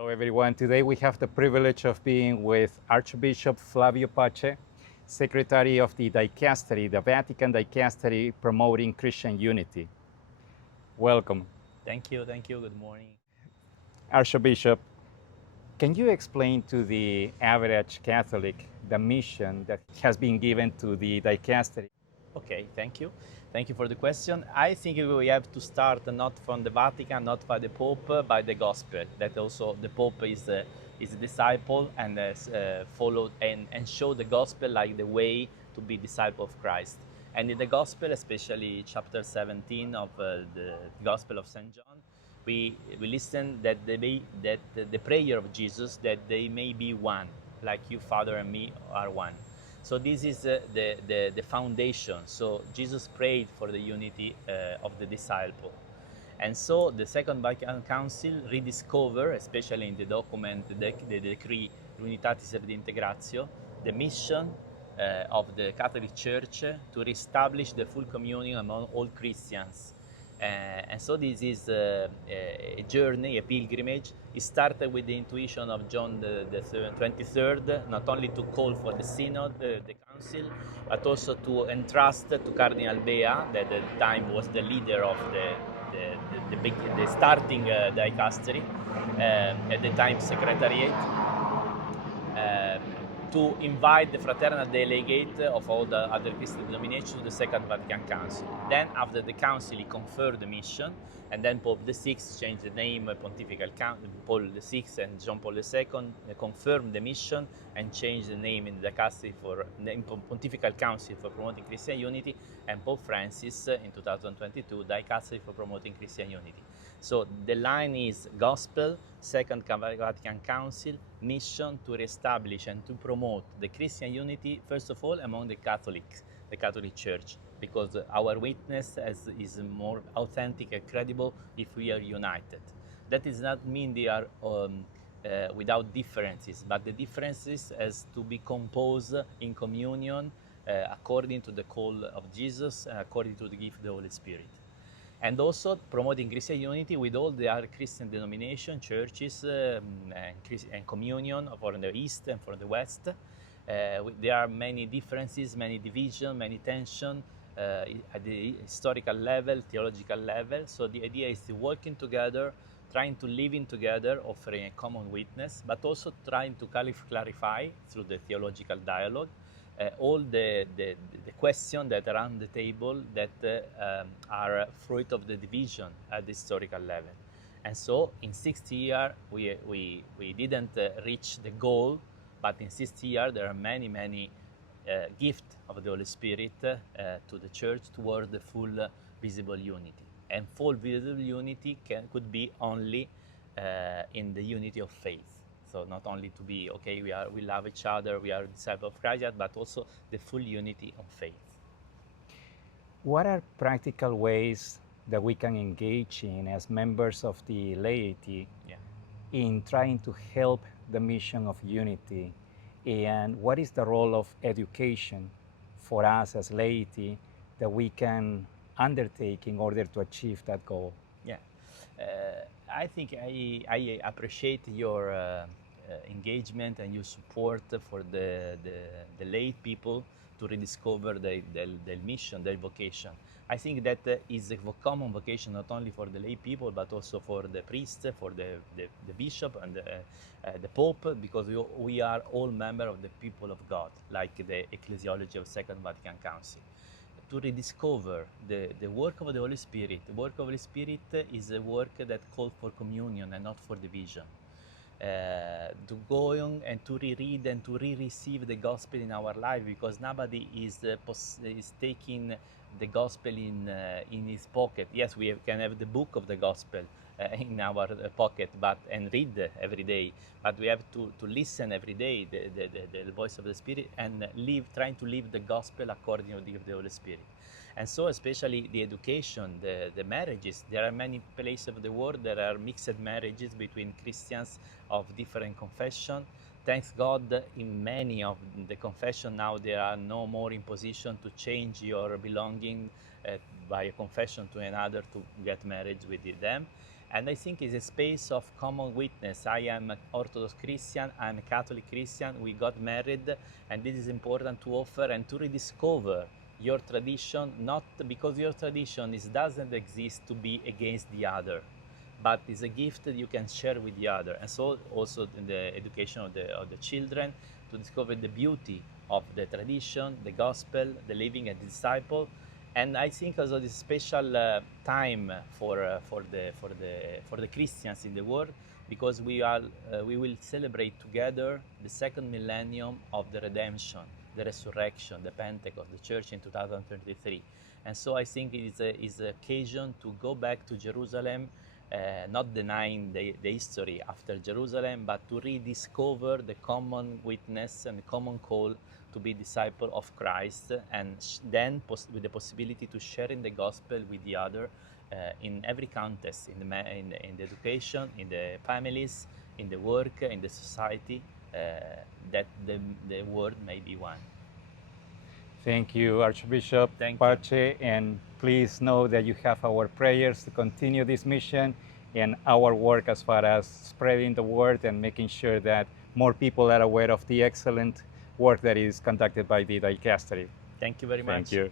Hello everyone. Today we have the privilege of being with Archbishop Flavio Pace, Secretary of the Dicastery, the Vatican Dicastery promoting Christian unity. Welcome. Thank you, good morning. Archbishop, can you explain to the average Catholic the mission that has been given to the Dicastery? Okay, thank you. Thank you for the question. I think we have to start not from the Vatican, not by the Pope, by the Gospel. That also the Pope is a disciple and followed and show the Gospel like the way to be disciple of Christ. And in the Gospel, especially chapter 17 of the Gospel of St. John, we listen that the prayer of Jesus that they may be one, like you, Father, and me are one. So this is the foundation. So Jesus prayed for the unity of the disciple. And so the Second Vatican Council rediscovered, especially in the document, the decree Unitatis Redintegratio, the mission of the Catholic Church to reestablish the full communion among all Christians. And so this is a journey, a pilgrimage. It started with the intuition of John the 23rd, not only to call for the synod, the council, but also to entrust to Cardinal Bea, that at the time was the leader of the starting dicastery, at the time secretariat, to invite the fraternal delegate of all the other Christian denominations to the Second Vatican Council. Then, after the council, he confirmed the mission, and then Pope VI changed the name, Pontifical Paul VI and John Paul II confirmed the mission and changed the name in the Dicastery for Pontifical Council for Promoting Christian Unity, and Pope Francis in 2022, Dicastery for Promoting Christian Unity. So the line is Gospel, Second Vatican Council, mission to reestablish and to promote the Christian unity, first of all, among the Catholics, the Catholic Church, because our witness is more authentic and credible if we are united. That does not mean they are without differences, but the differences has to be composed in communion according to the call of Jesus and according to the gift of the Holy Spirit. And also promoting Christian unity with all the other Christian denomination, churches, and communion for the East and for the West. There are many differences, many divisions, many tension at the historical level, theological level. So the idea is to working together, trying to live in together, offering a common witness, but also trying to clarify through the theological dialogue all the questions that are on the table that are fruit of the division at the historical level. And so in 60 years, we didn't reach the goal, but in 60 years, there are many gifts of the Holy Spirit to the Church toward the full visible unity. And full visible unity could be only in the unity of faith. So not only to be, okay, we love each other, we are disciples of Christ, but also the full unity of faith. What are practical ways that we can engage in as members of the laity in trying to help the mission of unity? And what is the role of education for us as laity that we can undertake in order to achieve that goal? Yeah, I think I appreciate your engagement and your support for the lay people to rediscover their mission, their vocation. I think that is a common vocation not only for the lay people but also for the priest, for the bishop and the Pope, because we are all members of the people of God, like the ecclesiology of Second Vatican Council. To rediscover the work of the Holy Spirit. The work of the Holy Spirit is a work that calls for communion and not for division. To go on and to reread and to re-receive the gospel in our life, because nobody is taking the gospel in his pocket. Yes, we can have the book of the gospel in our pocket, and read every day, but we have to listen every day the voice of the Spirit and trying to live the gospel according to the Holy Spirit. And so especially the education, the marriages, there are many places of the world there are mixed marriages between Christians of different confession. Thanks God, in many of the confession now they are no more in position to change your belonging by a confession to another to get married with them. And I think it's a space of common witness. I am an Orthodox Christian, I'm a Catholic Christian, we got married, and this is important to offer and to rediscover your tradition, not because your tradition doesn't exist to be against the other, but is a gift that you can share with the other. And so also in the education of the children, to discover the beauty of the tradition, the gospel, the living and the disciple. And I think also this special time for the Christians in the world, because we will celebrate together the second millennium of the redemption, the resurrection, the Pentecost, the Church in 2023. And so I think it is an occasion to go back to Jerusalem, not denying the history after Jerusalem, but to rediscover the common witness and the common call to be disciple of Christ, and then with the possibility to share in the gospel with the other in every context, in the education, in the families, in the work, in the society, that the world may be one. Thank you, Archbishop Pace, and please know that you have our prayers to continue this mission and our work as far as spreading the word and making sure that more people are aware of the excellent work that is conducted by the Dicastery. Thank you very much. Thank you.